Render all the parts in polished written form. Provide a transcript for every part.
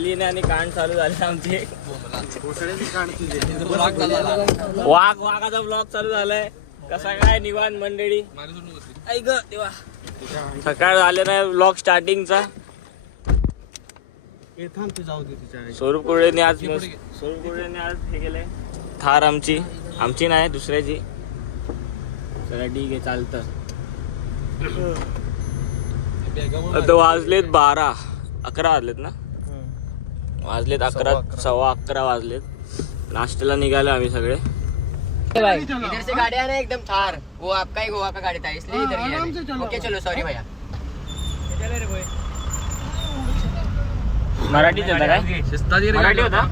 झाली नाही आणि कांड चालू झाले आमचे. वाघाचा ब्लॉग चालू झालाय. कसा काय निवांत मंडळी. ऐक देवा सकाळ झाले नाही ब्लॉग स्टार्टिंगचा. स्वरूप कुर्डेने आज हे केलंय. थार आमची नाही दुसऱ्याची. चला ठीक आहे चालतं. आता वाजलेत 11 वाजलेत ना. वाजलेत 11 11:15 वाजलेत. नाश्त्याला निघालो आम्ही सगळे. इधर से गाड़ी आना एकदम थार. वो आपका ही गोवा का गाड़ी था इसलिए इधर लिया. ओके चलो सॉरी भैया. मराठीच होता काय? मराठी होता.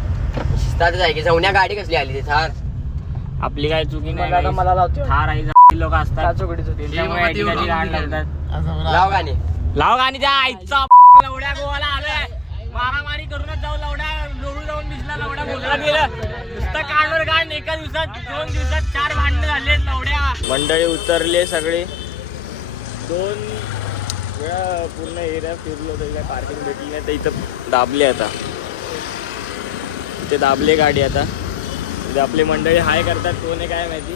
शिस्तात आहे की जाऊन गाडी कसली आली ती थार. आपली काय चुकी नाही. मला लावतो थार आहे. लोक असतात लाव गाणी. लाव गाणी त्या आईचा लवड्या गोवाला आलोय. मारामारी करूनच जाऊ. लवड्या लोळू जाऊन दिसला. लवड्या बोलला गेलं नुसतं काढवर काढ. एका दिवसात 2 दिवसात 4 भांडण झाले लवड्या. मंडळी उतरले सगळे. 2 वेळा पूर्ण एरिया फिरलो तरी काय पार्किंग भेटली नाही. तर इथं दाबले. आता इथे दाबले गाडी. आता इथे आपली मंडळी हाय करतात. कोण आहे काय माहिती.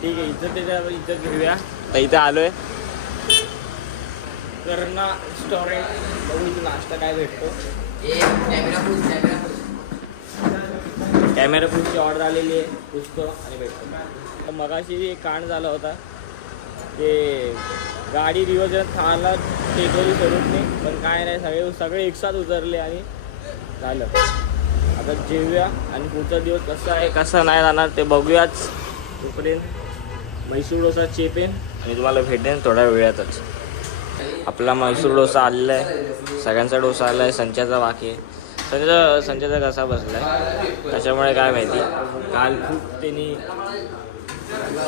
ठीक आहे इज्जत घेऊया. तर इथं आलोय करणा रेस्टॉरंट. बघू इथे नाश्ता काय भेटतो. कॅमेरा फूडची ऑर्डर आलेली आहे. पुसतो आणि भेटतो. मगाशी एक कांड झाला होता. ते गाडी रिव्हर्जन थारला टेकवली स्वरूपने. पण काय नाही सगळे एकसाथ उतरले आणि झालं. आता जेवूया आणि पुढचा दिवस कसा आहे कसा नाही जाणार ते बघूयाच. तोपर्यंत म्हैसूर डोसा चेपेन आणि तुम्हाला भेटेन थोड्या वेळातच. आपला म्हैसूर डोसा आलेला आहे. सगळ्यांचा डोसा आला आहे. संच्याचा बाकी आहे. संच्याचा कसा बसला आहे त्याच्यामुळे काय माहिती. काल खूप त्यांनी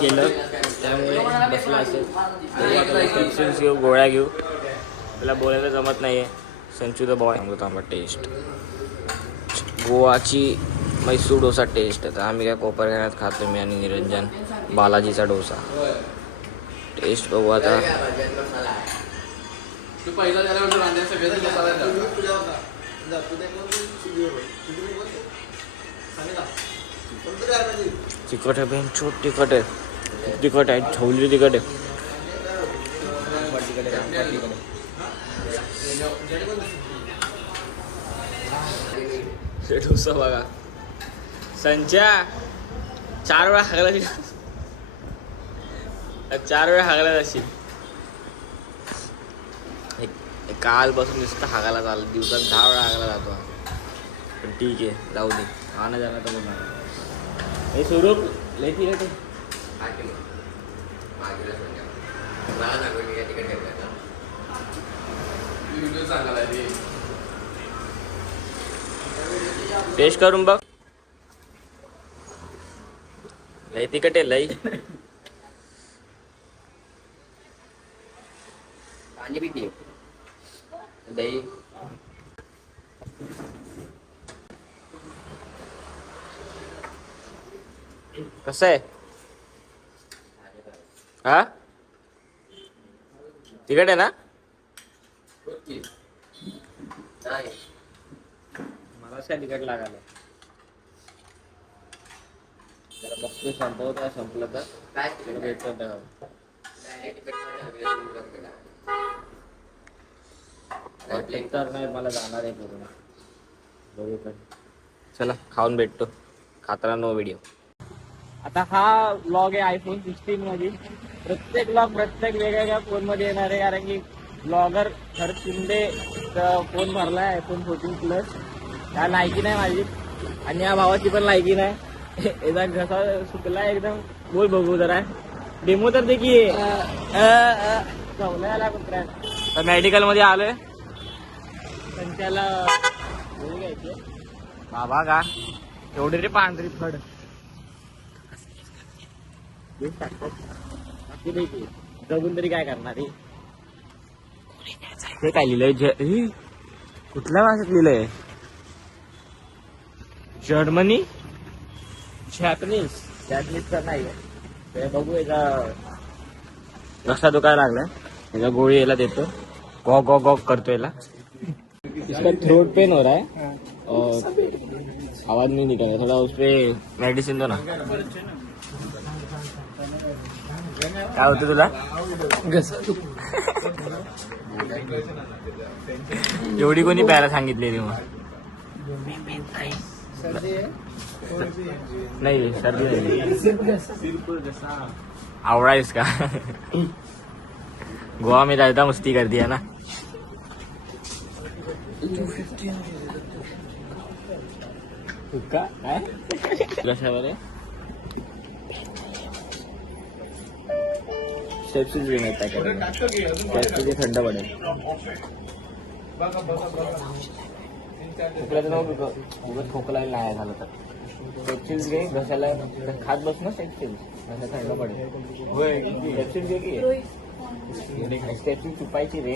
केलं त्यामुळे बसला असेल. कॅप्सूल्स घेऊ गोळ्या घेऊ. त्याला बोलायला जमत नाही आहे. संचू द बॉय सांगतो आम्हाला टेस्ट. गोवाची म्हैसूर डोसा टेस्ट. आता आम्ही काय कोपरगाण्यात खातो मी आणि निरंजन. बालाजीचा डोसा टेस्ट बघू आता. तिखट आहे बेन. छोट तिखट आहे. तिखट आहे. झोलली तिखट आहे. डोसा बघा. संच्या 4 वेळा हागला. 4 वेळा हागला अशी. कालपासून नुसतं हागायला चाललं. दिवसात 10 वेळा हागायला जातो. पण ठीक आहे जाऊ दे. आना जाणार तर म्हणून हे स्वरूप लेती रे. टेस्ट करून बघ. लई तिखट आहे लई. पाणी बी पी. दही कसं आहे. हा तिखट आहे ना. मला काय तिखट लागायला. जरा बघतो संपवत संपलं तर काय भेटतं. तर नाही मला जाणार आहे पूर्ण. बघू पण चला खाऊन भेटतो. खाताना नो व्हिडिओ. आता हा ब्लॉग आहे iPhone 16 मध्ये. प्रत्येक ब्लॉग प्रत्येक वेगवेगळ्या फोनमध्ये येणार आहे. कारण की ब्लॉगर हर शिंदे फोन भरलाय iPhone 14 प्लस. ह्या लायकी नाही माझी आणि या भावाची पण लायकी नाही. याचा घसा सुकला एकदम. बोल बघू जरा डेमो तर देखील आला कुत्र्या. तर मेडिकल मध्ये आलोय. संच्याला गोळी घ्यायची. बाबा का एवढी रे पांढरी फड जगून तरी काय करणार. हे काय लिहिलंय. कुठल्या भाषेत लिहिलंय. जर्मनी जॅपनीज तर नाही. बघू याचा घसा दुखायला लागलाय. याचा गोळी याला देतो. गॉग गॉग गॉग करतो याला. इसका थ्रोट पेन हो रहा है. आवाज नहीं निकल रहा, थोड़ा उस पर मेडिसिन दो ना. काय होतं तुला? एवढी कोणी प्यायला सांगितलेली मग? नाही सर्दी नाही. आवडायस का? गोवा में ज्यादा मस्ती कर दिया ना. हुक्का काय कशावर आहे? स्टेप्स घेऊन येत आहे, थंड पडेल. खोकला नाही झालं तर स्टेप्सिल्स घे, घशाला खात बस ना. स्टेप्सिल्स घसा थंड पडेल. स्टेप्सिल्स घे की स्टेप्सिल चुपायची रे.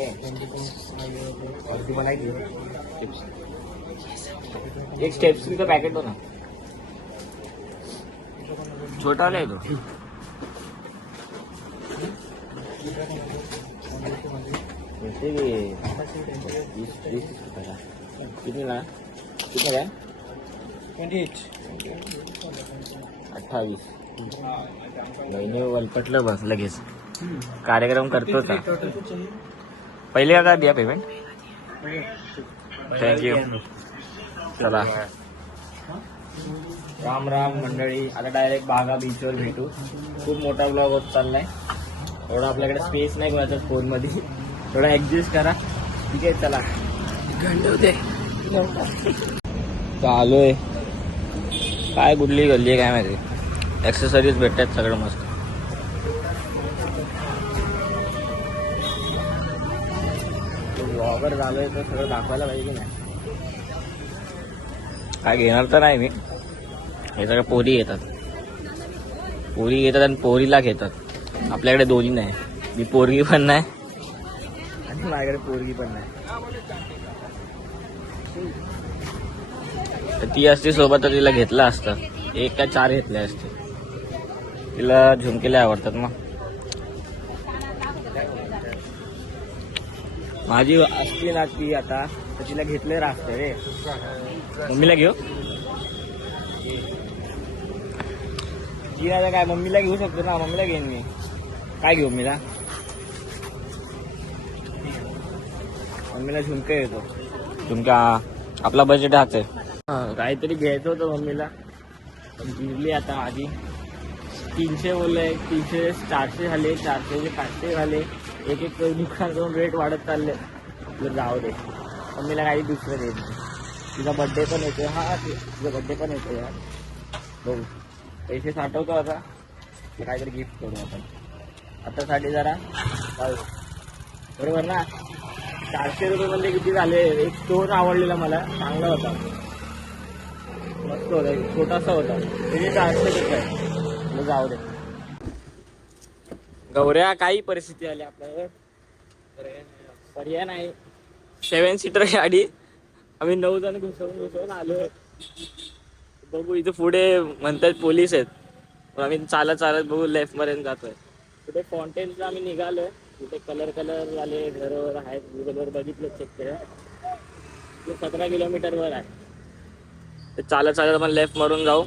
वरती बनायची एक स्टेप्सिलचं पॅकेट दो ना. छोटा वाला आहे तो. किती ना? किती काय? 28. महिने वलपटलं बस लगेच. कार्यक्रम करतो का? पहिले का द्या पेमेंट? थँक्यू. चला राम राम मंडळी. आता डायरेक्ट बागा बीचवर भेटू. खूप मोठा ब्लॉग होत चाललाय. थोडा आपल्याकडे स्पेस नाही कोणाच्या फोन मध्ये, थोडा ऍडजस्ट करा. ठीक आहे चला. आलोय. काय कुठली गल्ली आहे काय माहिती. ऍक्सेसरीज भेटतात सगळं मस्त. ब्लॉगर झालोय तर सगळं दाखवायला पाहिजे की नाही. काय घेणार तर नाही मी. हे सगळं पोरी येतात. पोरी येतात आणि पोरीला घेतात. आपल्याकडे दोन्ही नाही. मी पोरगी पण नाही आणि माझ्याकडे पोरगी पण नाही. तर ती असती सोबत तर तिला घेतलं असतं. 1 का 4 घेतले असते. तिला झुमकेले आवडतात मग. माझी असली ना ती आता तर तिला घेतले राहते रे. मम्मीला घेऊ ती आता काय मम्मीला घेऊ शकतो ना. मम्मीला घेईन मी. काय घेऊ मम्मीला? मम्मीला झुमका येतो. झुमका आपला बजेट हाच आहे. काहीतरी घ्यायचं होतं मम्मीला. गिरली आता आधी 300 बोलले. 300 400 झाले. 400 500 झाले. एक एक दुकान करून रेट वाढत चालले. आपलं जाऊ दे. मम्मीला काही दुसरं देत नाही. तिचा बड्डे पण येतो. हा तिचा बड्डे पण येतो यार. बघू पैसे साठवतो आता. काहीतरी गिफ्ट करू आपण. आतासाठी जरा बरोबर ना. 400 रुपये मध्ये किती झाले. एक स्टोन आवडलेला मला, चांगला होता, मस्त होता, छोटासा होता. त्याचे 400 रुपये. जाऊ दे. गौऱ्या काही परिस्थिती आली आपल्यावर, पर्याय नाही. 7 सीटर गाडी. आम्ही 9 जण घुसवून आलोय. बघू इथे पुढे म्हणतात पोलीस आहेत, पण आम्ही चालत चालत बघू लेफ्ट पर्यंत जातोय. कुठे फाउंटेनला आम्ही निघालोय. कुठे कलर वाले घरवर आहेत. गुगलवर बघितलं, चेक केलं. 17 किलोमीटरवर आहे. ते चालत चालत आपण लेफ्ट मारून जाऊ.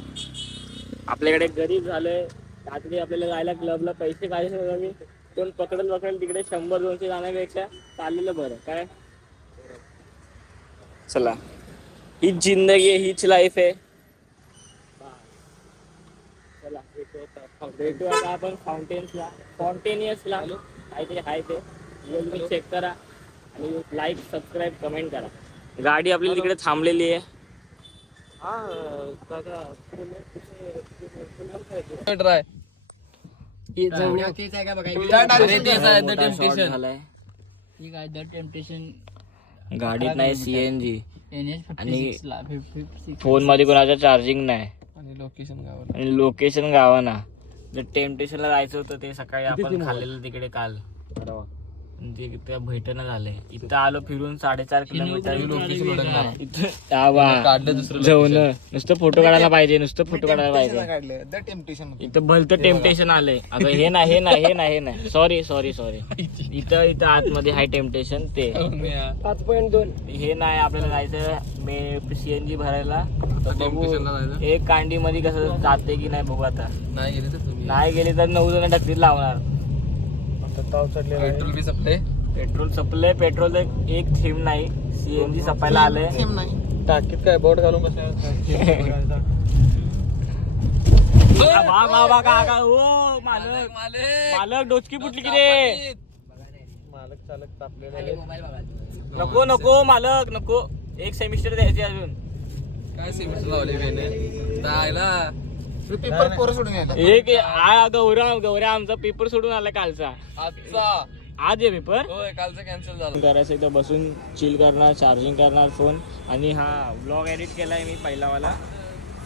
आपल्याकडे गरीब झालोय. रात्री आपल्याला जायला क्लबला पैसे काढायचे आम्ही. कोण पकडेल तिकडे 100-200 जाण्यापेक्षा चाललेलं बरं. काय चला, हीच जिंदगी आहे, हीच लाईफ आहे. चला भेटू आता आपण फाउंटेनियसला. काहीतरी आहे ते चेक करा आणि लाईक सबस्क्राईब कमेंट करा. गाडी आपली तिकडे थांबलेली आहे. गाडीत नाही CNG आणि फोन मध्ये कोणाच्या चार्जिंग नाही आणि लोकेशन गावाना. टेम्पटेशनला जायचं होतं ते सकाळी आपण खाल्लेलं तिकडे काल. ते भेटणं झालंय. इथं आलो फिरून 4.5 किलोमीटर इथं काढलं दुसरं जेवण नुसतं फोटो काढायला पाहिजे, नुसतं फोटो काढायला पाहिजे. काढलं द टेम्पटेशन. इथं भलतं टेम्पटेशन आलंय. अगं हे नाही सॉरी इथं आतमध्ये हाय टेम्पटेशन ते 5.2. हे नाही. आपल्याला जायचं CNG भरायला. तर बघू एक कांडी मध्ये कसं जाते की नाही बघू आता. नाही गेली तर 9 जण ढकलीत लावणार. पेट्रोल बी संपले. पेट्रोल संपलंय. पेट्रोल एक थेंब नाही. CNG सपायला आलंय. टाकीत काय बोट घालून बसले. मालक डोचकी फुटली की रे. मालक चालक तापले. नको मालक नको. एक सेमिस्टर द्यायची अजून. काय सेमिस्टर लावले जायला पेपर पोरं सोडून यायला. एक गौऱ्या आमचा पेपर सोडून आला कालचा. आजचा आज आहे पेपर. होय कालचा कॅन्सल झाला. करायचं इथं बसून चिल करणार, चार्जिंग करणार फोन. आणि हा ब्लॉग एडिट केलाय मी पहिलावाला.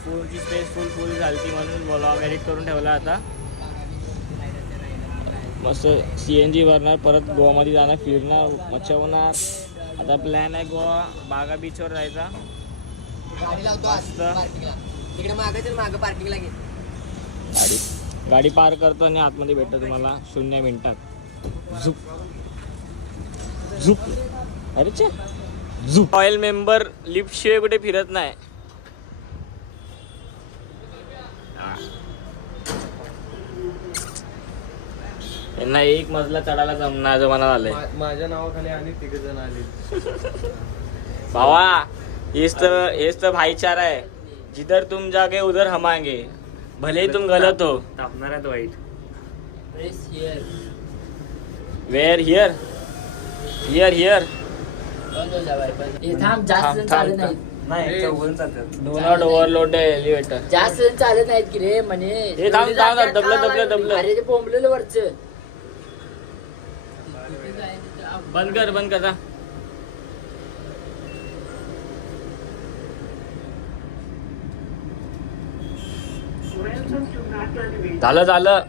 फोनची स्पेस फुल झाली म्हणून ब्लॉग एडिट करून ठेवला. आता मस्त CNG भरणार, परत गोवामध्ये जाणार, फिरणार, मच्छा होणार. आता प्लॅन आहे गोवा बागा बीचवर जायचा. तिकडे मागं पार्किंगला घे. गाडी पार्क करतो आणि आतमध्ये भेटतो तुम्हाला 0 मिनिटात. झुप अरे झुप. ऑइल मेंबर लिफ्ट शिवाय कुठे फिरत नाही. त्यांना एक मजला चढायला जमाना झालंय. माझ्या नावाखाली आणि 3 जण आले. भावा हेच तर भाईचारा है. जिधर तुम जागे उधर हम आएंगे, भले ही तुम गलत हो. तापणार आहेत वाईट. Wear here. Do not overload the elevator. जास्त जण चालत नाहीत की रे म्हणे. हे थांब दबलं. अरे ते बोंबलेलं वरचं. बंद कर जा. झालं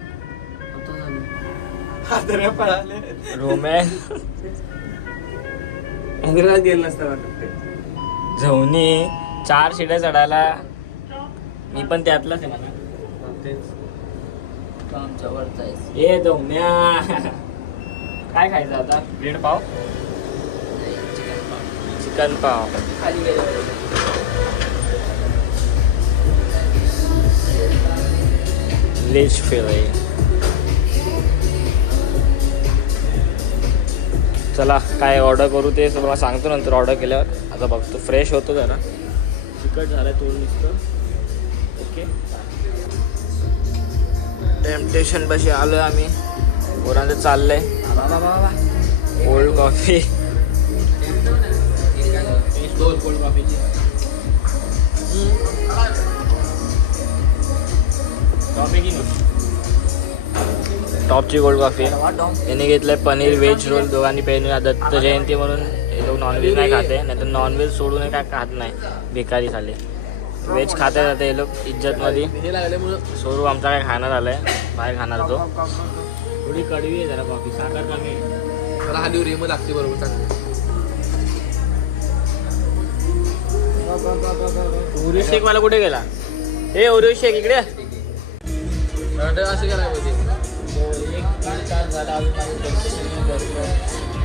रोमॅन गेलं नसतं वाटत. झवणी 4 शिड्या चढायला. मी पण त्यातलाच आहे मला. ए धोम्या काय खायचं आता. ब्रेड पाव, चिकन पाव. लेच फिले. चला काय ऑर्डर करू ते मला सांगतो नंतर ऑर्डर केल्यावर. आता बघतो फ्रेश होतो जरा. चिकट झालं तोड नुसतं. ओके टेम्पटेशन पाशी आलोय आम्ही. पोरांचं चाललंय कोल्ड कॉफी. कोल्ड कॉफीची टॉपची कोल्ड कॉफी. यांनी घेतलंय पनीर व्हेज रोल दोघांनी. पनीर दत्त जयंती म्हणून हे लोक नॉनव्हेज नाही खाते. नाही तर नॉनव्हेज सोडून काय खात नाही. भिकारी झाले. व्हेज खाते जाते हे लोक इज्जतमध्ये. सोडू आमचा काय खाणं झालंय. बाहेर खाणार तो. थोडी कडवी आहे जरा कॉफी. साखर कमी हाली रेम लागते बरोबर. ओरिओ शेक मला कुठे गेला. हे ओरिओ शेक इकडे. असे करायला पाहिजे.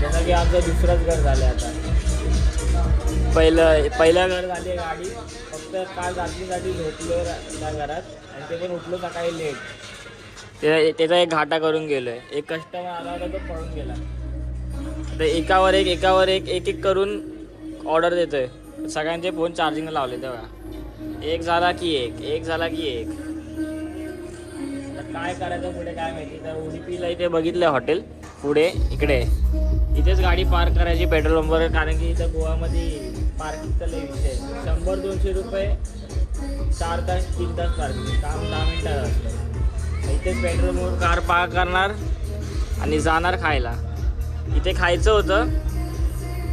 जसं की आमचं दुसरंच घर झालंय आता. पहिलं घर झाली गाडी. फक्त काल रात्रीसाठी झोपलो त्या घरात आणि ते पण उठलो सकाळी लेट. त्याचा एक घाटा करून गेलोय. एक कस्टमर आला होता तो पळून गेला. आता एकावर एक करून ऑर्डर देतोय. सगळ्यांचे फोन चार्जिंग लावले तेव्हा. एक झाला की एक. काय करायचं पुढे काय माहिती. तर उडुपीला इथे बघितलं हॉटेल पुढे इकडे. इथेच गाडी पार्क करायची पेट्रोल पंपवर. कारण की इथं गोवामध्ये पार्किंगचा लय विषय. 100-200 रुपये 4 तास 3 तास पार्किंग. काम 10 मिनिटात असतं. इथेच पेट्रोल पंपवर कार पार्क करणार आणि जाणार खायला. इथे खायचं होतं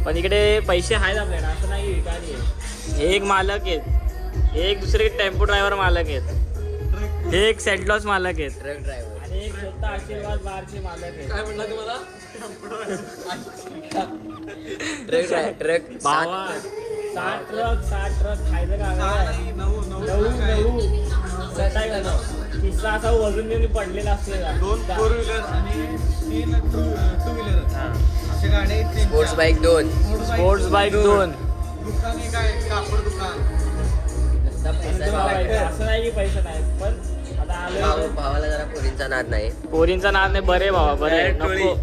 पण इकडे पैसे आहेत आपल्याकडे. असं नाही विकारी आहे. एक मालक आहेत. एक दुसरे टेम्पो ड्रायव्हर मालक आहेत. एक सेटलॉस मालक आहेत. Truck driver. एक स्वतः आशीर्वाद बारचे मालक आहे. काय म्हणला तुम्हाला? ट्रक भावा 60 ट्रक खायचं का? नऊ किस्सा असा वजन देऊन पडलेला असलेला. 2 4 व्हीलर आणि 3 टू व्हीलर अशा गाड्या आहेत. Sports bike 2. Sports bike 2. दुकान एक आहे, कापड दुकान. असं नाही की पैसे नाहीत, पण आता आलो भावाला जरा पोरींचा नाद नाही. पोरींचा नाद नाही. बरे बाबा बरे. नको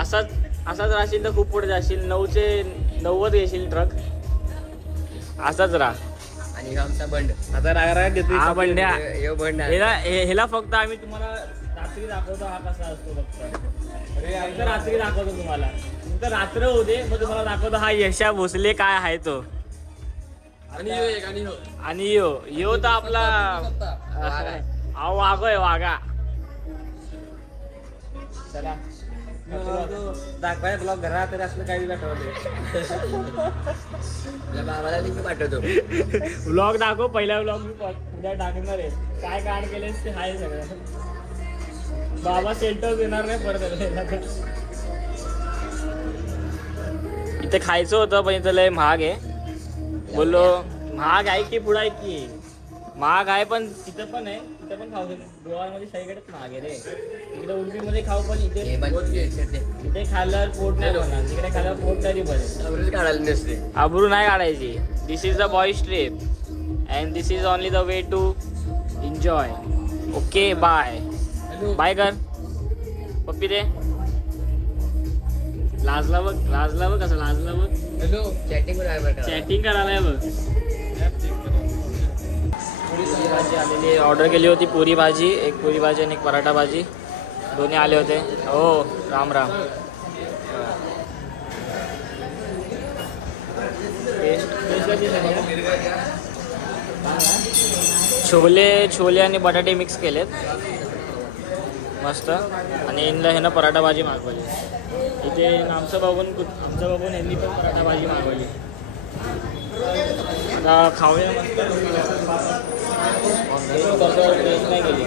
असाच राहशील तर खूप पुढे जाशील. 9चे 90 घेशील ट्रक. असाच राहा. आणि आमचा बंड आता राग घेतो. हा बंड्या. यो बंड ह्याला फक्त आम्ही तुम्हाला रात्री दाखवतो हा कसा असतो फक्त. फक्त रात्री दाखवतो तुम्हाला. नंतर रात्र होऊ दे, मग तुम्हाला दाखवतो हा यशा भोसले काय आहे तो. आणि यो एक आणि यो. आणि यो तर आपला वाघ आहे वाघा. चला दाखवाय ब्लॉग घरात तरी असलं काही दाखवलं. भावाला लिंक पाठवतो. व्लॉग दाखव. पहिला व्लॉग मी उद्या टाकणार आहे. काय कांड केलेस ते आहे सगळं. बाबा सेंटर देणार नाही परत. इथे खायचं होतं पण इथं लय महाग आहे. बोललो महाग आहे की पुढं आहे की महाग आहे, पण तिथं पण आहे. तिथं पण खाऊ शकतो. गोवामध्ये सगळीकडेच महाग आहे रे. तिकडे उडपीमध्ये खाऊ, पण इथे खाल्ल्यावर पोट नाही भरणार. तिकडे खाल्ल्यावर पोट तरी भरेल. काढायला नसते. आबरू नाही काढायची. This is the boys trip and this is only the way to enjoy. Okay bye bye कर पप्पी दे. लाजला बघ कसं लाजला बघ. हॅलो. चॅटिंग चॅटिंग करायला बघ. पुरी भाजी आलेली. ऑर्डर केली होती पुरी भाजी, एक पुरी भाजी आणि एक पराठा भाजी. दोन्ही आले होते. हो राम राम. छोले आणि बटाटे मिक्स केलेत मस्त. आणि ह्यानं पराठा भाजी मागवली. इथे आमचं बघून ह्यांनी पण पराठा भाजी मागवली. आता खाऊया मस्त. टेस्ट नाही केली.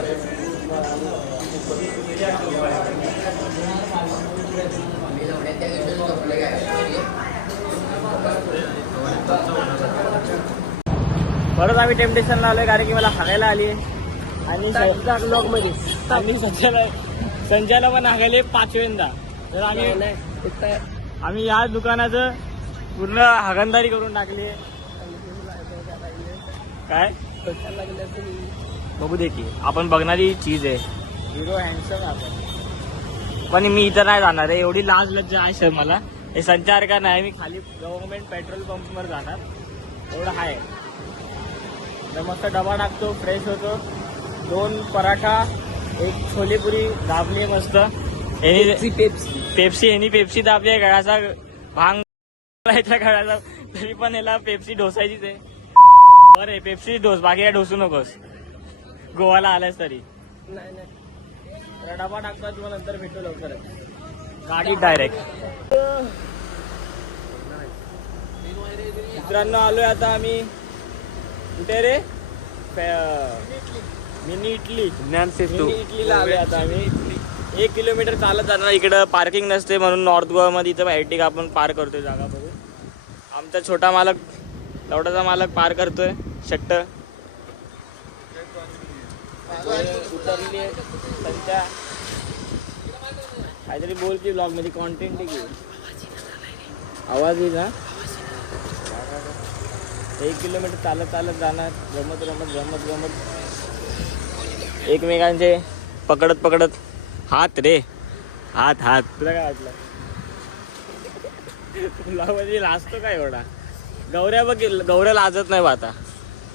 परत आम्ही टेम्पटेशनला आलोय कारण की मला हागायला आली आहे. आणि ब्लॉगमध्ये आम्ही संजयला पण हागायले 5व्यांदा. तर आम्ही या दुकानाचं पूर्ण हागंदारी करून टाकली. काय बघू दे की आपण बघणारी चीज आहे. हिरो हँडसम आपण. पण मी इथं नाही जाणार आहे. एवढी लाज लज्जा आहे सर मला. हे संचार का नाही. मी खाली गव्हर्नमेंट पेट्रोल पंपवर जाणार. एवढं आहे. तर मस्त डबा टाकतो, फ्रेश होतो. 2 पराठा, 1 छोलेपुरी दाबली मस्त. पेप्सी ह्यानी पेप्सी दाबली आहे. गळाचा भांग गळाचा, तरी पण याला पेप्सी ढोसायचीच आहे. बरं आहे पेप्सी ढोस, बाकी काय ढोसू नकोस. गोवाला आलायस तरी. तर डबा टाकता तुम्हाला नंतर भेटू लवकरच गाडी डायरेक्ट. मित्रांनो आलोय आता आम्ही कुठे रे. मिनी इटलीला आलोय आता आम्ही. 1 किलोमीटर चालत जाणार. इकडं पार्किंग नसते म्हणून नॉर्थ गोवामध्ये इथं एर्टिगा आपण पार करतोय जागा बघून. आमचा छोटा मालक लवडाचा मालक पार करतोय शट्ट. उतरली आहे संख्या. काहीतरी बोल की ब्लॉग मध्ये कॉन्टेंट की आवाज येईल ना. 1 किलोमीटर चालत जाणार. गमत एकमेकांचे पकडत हात रे हात. तुला काय वाटलं ब्लॉग मध्ये लाजतो काय एवढा. गौऱ्या बघ. गौऱ्या लाजत नाही बा आता.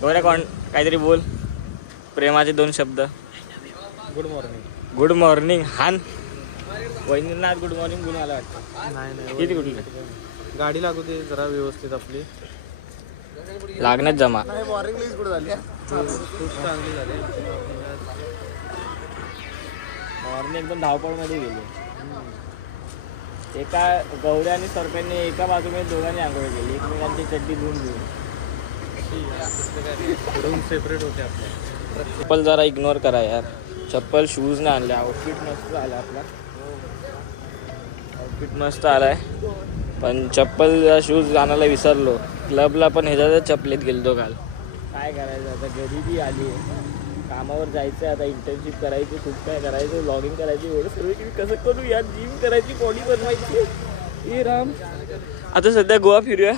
गौऱ्या काहीतरी बोल. प्रेमाचे 2 शब्द. गुड मॉर्निंग हान. वैनींना गुड मॉर्निंग गुण आला वाटतं. नाही किती कुठली गाडी लागू दे जरा व्यवस्थित आपली. लागण्यात जमा. खूप चांगली झाली. मॉर्निंग एकदम धावपळमध्ये गेली. एका गौऱ्या आणि सरपंचने एका बाजूने दोघांनी आंघोळ केली. एकमेकांची चड्डी धुवून रूम सेपरेट होते आपले. कपल जरा इग्नोर करा यार. चप्पल शूज नाही आणले. आउटफिट मस्त आला आपला. आउटफिट मस्त आलाय पण चप्पल शूज आणायला विसरलो. क्लबला पण ह्याच्यातच चपलेत गेलतो काल. काय करायचं आता, गरिबी आली आहे. कामावर जायचं आता, इंटर्नशिप करायची, खूप काय करायचं, ब्लॉगिंग करायची, एवढं सर्व की कसं करू यार. जिम करायची, बॉडी बनवायची. ए राम, आता सध्या गोवा फिरूया,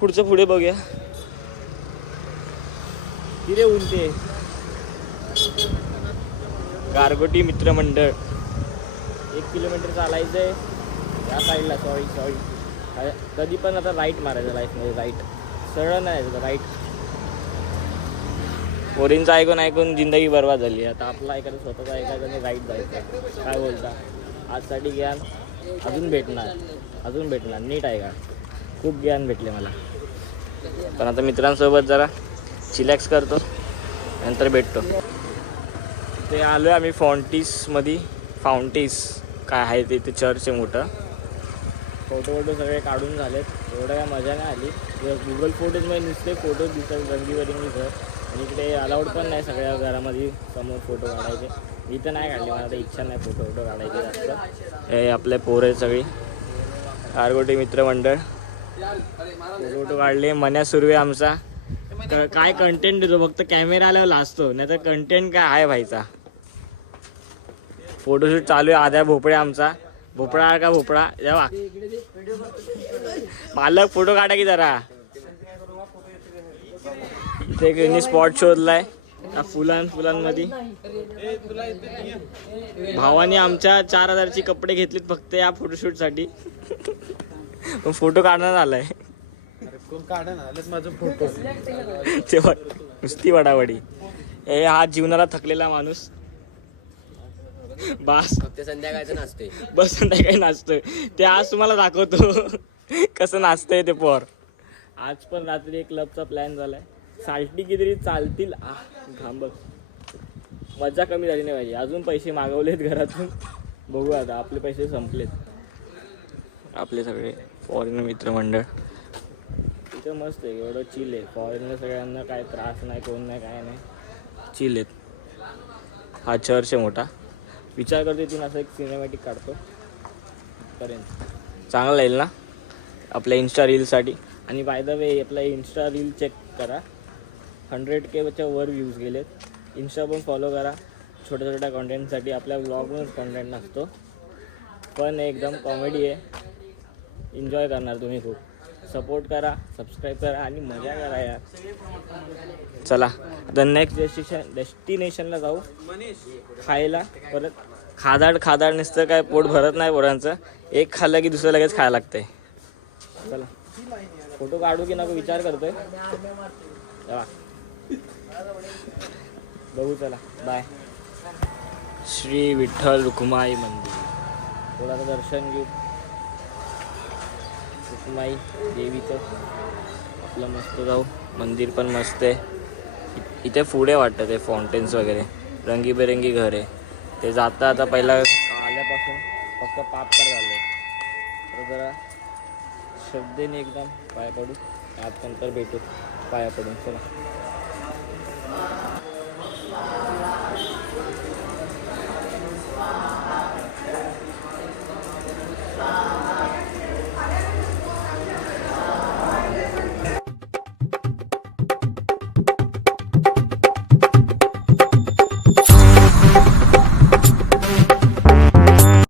पुढचं पुढे बघूया. किती उंचे गारगोटी मित्रमंडळ. 1 किलोमीटर चालायचं आहे या साईडला. सॉरी कधी पण आता राईट मारायचं लाईफमध्ये. राईट, सरळ नाही जायचं, राईट. पोरींचं ऐकून जिंदगी बर्बाद झाली. आता आपला ऐकायचं, स्वतःचं ऐकायचं आणि राईट जायचं. काय बोलता, आजसाठी ज्ञान अजून भेटणार. नीट आहे का, खूप ज्ञान भेटले मला. पण आता मित्रांसोबत जरा चिलॅक्स करतो, नंतर भेटतो. ते आलो आहे आम्ही फाउंटिसमध्ये. फाउंटिस काय आहे ते, इथे चर्च आहे मोठं. फोटो सगळे काढून झालेत. एवढं काय मजा नाही आली. गुगल फोटोजमध्ये नुसते फोटो दिसतात रंगीबेरंगी घर. आणि इकडे अलाउड पण नाही सगळ्या घरामध्ये समोर फोटो काढायचे. मी तर नाही काढले, मला तर इच्छा नाही फोटो काढायची जास्त. हे आपले पोरं आहेत सगळी, गारगोटी मित्रमंडळ. फोटो काढले. मन्या सुर्वे आमचा काय कंटेंट देतो, फक्त कॅमेरा आल्यावर लाजतो, नाही तर कंटेंट काय आहे व्हायचा. फोटोशूट चालू आहे. आद्या भोपळे आमचा, भोपळा का भोपळा जेव्हा मालक फोटो काढा की जरा. इथे एक स्पॉट शोधलाय फुलांमध्ये. भावाने आमच्या 4000ची कपडे घेतलेत फक्त या फोटोशूटसाठी. पण फोटो काढण्यात आलाय. कोण काढा ना माझं फोटो. तेव्हा नुसती वडावडी. हा जीवनाला थकलेला माणूस. बास, फक्त संध्याकाळचं नाचतोय. बस संध्याकाळी नाचतोय. ते आज तुम्हाला दाखवतो कसं नाचतंय ते पोर. आज पण रात्री एक क्लबचा प्लॅन झालाय. साल्टी किती चालतील. घांबक, मजा कमी झाली नाही पाहिजे. अजून पैसे मागवलेत घरातून, बघू आता. आपले पैसे संपलेत. आपले सगळे फॉरेनर मित्रमंडळ इथं मस्त आहे. एवढं चिल आहे. फॉरेनर सगळ्यांना काय त्रास नाही, कोण नाही, काय नाही, चिल आहेत. हा चर्च आहे मोठा. विचार करतो इथून असं एक सिनेमॅटिक काढतो पर्यंत. चांगलं येईल ना आपल्या इन्स्टा रीलसाठी. आणि बाय द वे आपला इन्स्टा रील चेक करा, 100K वर व्ह्यूज गेलेत. इन्स्टा पण फॉलो करा. छोट्या छोट्या कॉन्टेंटसाठी. आपल्या ब्लॉगवरच कॉन्टेंट नसतो, पण एकदम कॉमेडी आहे. एन्जॉय करणार तुम्ही खूप. सपोर्ट करा, सबस्क्राईब करा आणि मजा करा यार. चला आता नेक्स्ट डेस्टिनेशनला जाऊ खायला. परत खादाड नुसतं काय पोट भरत नाही पोरांचं. एक खाल्लं की दुसरं लगेच खायला लागतंय. चला फोटो काढू की नको विचार करतोय. चला बघू. चला बाय. श्री विठ्ठल रुक्माई मंदिर. थोडासा दर्शन घेऊ रुक्माई देवीचं. आपलं मस्त जाऊ. मंदिर पण मस्त आहे. इथे पुढे वाटतं ते फाउंटेन्स वगैरे, रंगीबेरंगी घर आहे. ते जाता आता पहिला आल्यापासून फक्त पाप कर झालं. तर जरा श्रद्धेने एकदम पाया पडू. नंतर भेटू पाया पडून. चला.